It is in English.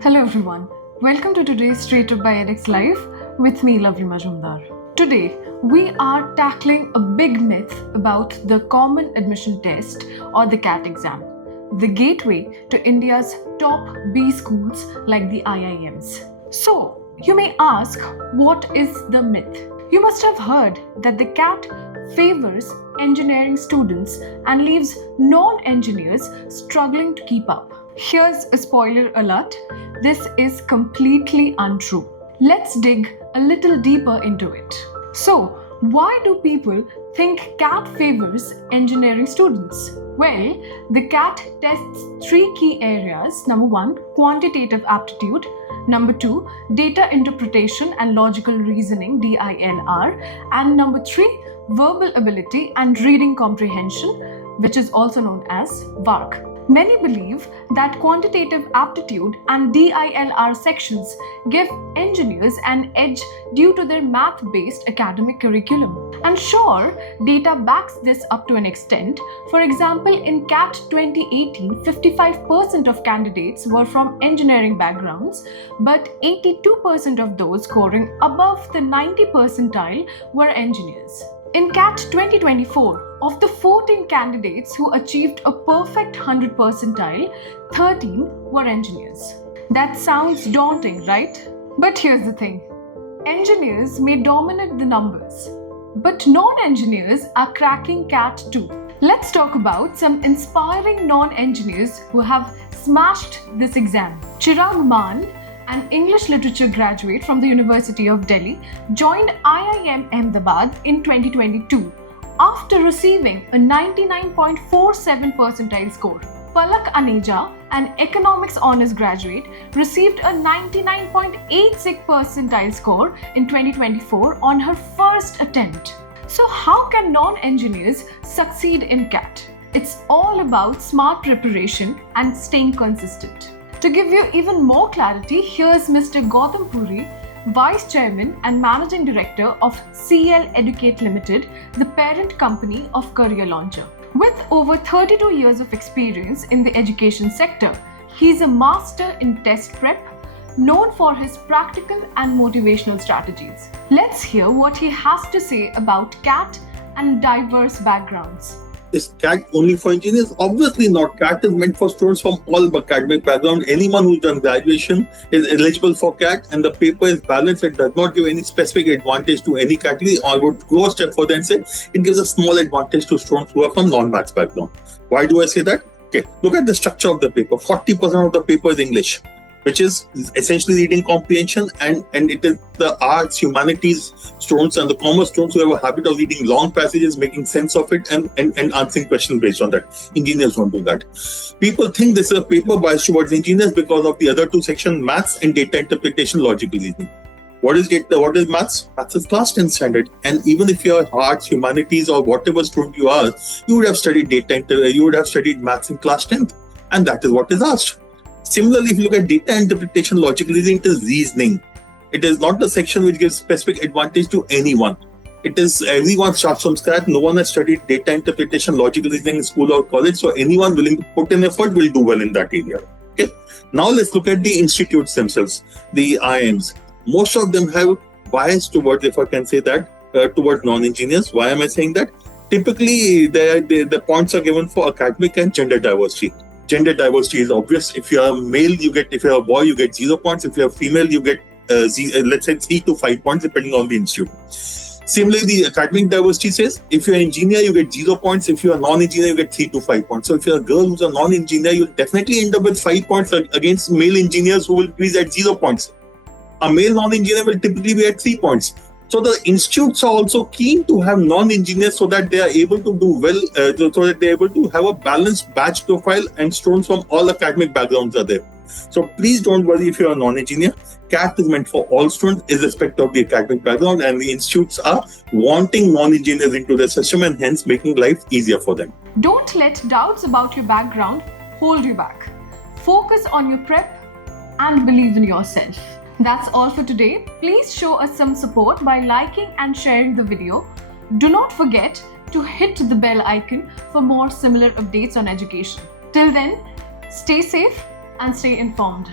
Hello everyone, welcome to today's Straight Up by edX Live with me, lovely Majumdar. Today, we are tackling a big myth about the Common Admission Test or the CAT exam, the gateway to India's top B schools like the IIMs. So, you may ask, what is the myth? You must have heard that the CAT favors engineering students and leaves non-engineers struggling to keep up. Here's a spoiler alert, this is completely untrue. Let's dig a little deeper into it. So, why do people think CAT favors engineering students? Well, the CAT tests three key areas. Number one, quantitative aptitude. Number two, data interpretation and logical reasoning, DILR. And number three, verbal ability and reading comprehension, which is also known as VARC. Many believe that quantitative aptitude and DILR sections give engineers an edge due to their math-based academic curriculum. And sure, data backs this up to an extent. For example, in CAT 2018, 55% of candidates were from engineering backgrounds, but 82% of those scoring above the 90 percentile were engineers. In CAT 2024, of the 14 candidates who achieved a perfect 100 percentile, 13 were engineers. That sounds daunting, right? But here's the thing. Engineers may dominate the numbers, but non-engineers are cracking CAT too. Let's talk about some inspiring non-engineers who have smashed this exam. Chirag Man, an English literature graduate from the University of Delhi, joined IIM Ahmedabad in 2022 after receiving a 99.47 percentile score. Palak Aneja, an economics honors graduate, received a 99.86 percentile score in 2024 on her first attempt. So how can non-engineers succeed in CAT? It's all about smart preparation and staying consistent. To give you even more clarity, here's Mr. Gautam Puri, Vice Chairman and Managing Director of CL Educate Limited, the parent company of Career Launcher. With over 32 years of experience in the education sector, he's a master in test prep, known for his practical and motivational strategies. Let's hear what he has to say about CAT and diverse backgrounds. Is CAT only for engineers? Obviously not. CAT is meant for students from all academic background. Anyone who's done graduation is eligible for CAT, and the paper is balanced. It does not give any specific advantage to any category. I would go a step further and say it gives a small advantage to students who are from non-maths background. Why do I say that? Okay, look at the structure of the paper. 40% of the paper is English, which is essentially reading comprehension, and it is the arts, humanities students and the commerce students who have a habit of reading long passages, making sense of it and answering questions based on that. Engineers don't do that. People think this is a paper biased towards engineers because of the other two sections, maths and data interpretation, logical reasoning. What is maths? Maths is class 10 standard. And even if you're arts, humanities or whatever student you are, you would have studied you would have studied maths in class 10th. And that is what is asked. Similarly, if you look at data interpretation, logical reasoning, it is reasoning. It is not the section which gives specific advantage to anyone. It is everyone starts from scratch. No one has studied data interpretation, logical reasoning in school or college. So anyone willing to put in effort will do well in that area. Okay. Now let's look at the institutes themselves, the IIMs. Most of them have bias towards, if I can say that, towards non-engineers. Why am I saying that? Typically, the points are given for academic and gender diversity. Gender diversity is obvious. If you are male, if you are a boy, you get 0 points. If you are female, you get, let's say 3 to 5 points, depending on the institute. Similarly, the academic diversity says, if you're an engineer, you get 0 points. If you're a non-engineer, you get 3 to 5 points. So if you're a girl who's a non-engineer, you'll definitely end up with 5 points against male engineers who will be at 0 points. A male non-engineer will typically be at 3 points. So the institutes are also keen to have non-engineers so that they are able to do well, so that they're able to have a balanced batch profile and students from all academic backgrounds are there. So please don't worry if you're a non-engineer. CAT is meant for all students irrespective of the academic background, and the institutes are wanting non-engineers into their system and hence making life easier for them. Don't let doubts about your background hold you back. Focus on your prep and believe in yourself. That's all for today. Please show us some support by liking and sharing the video. Do not forget to hit the bell icon for more similar updates on education. Till then, stay safe and stay informed.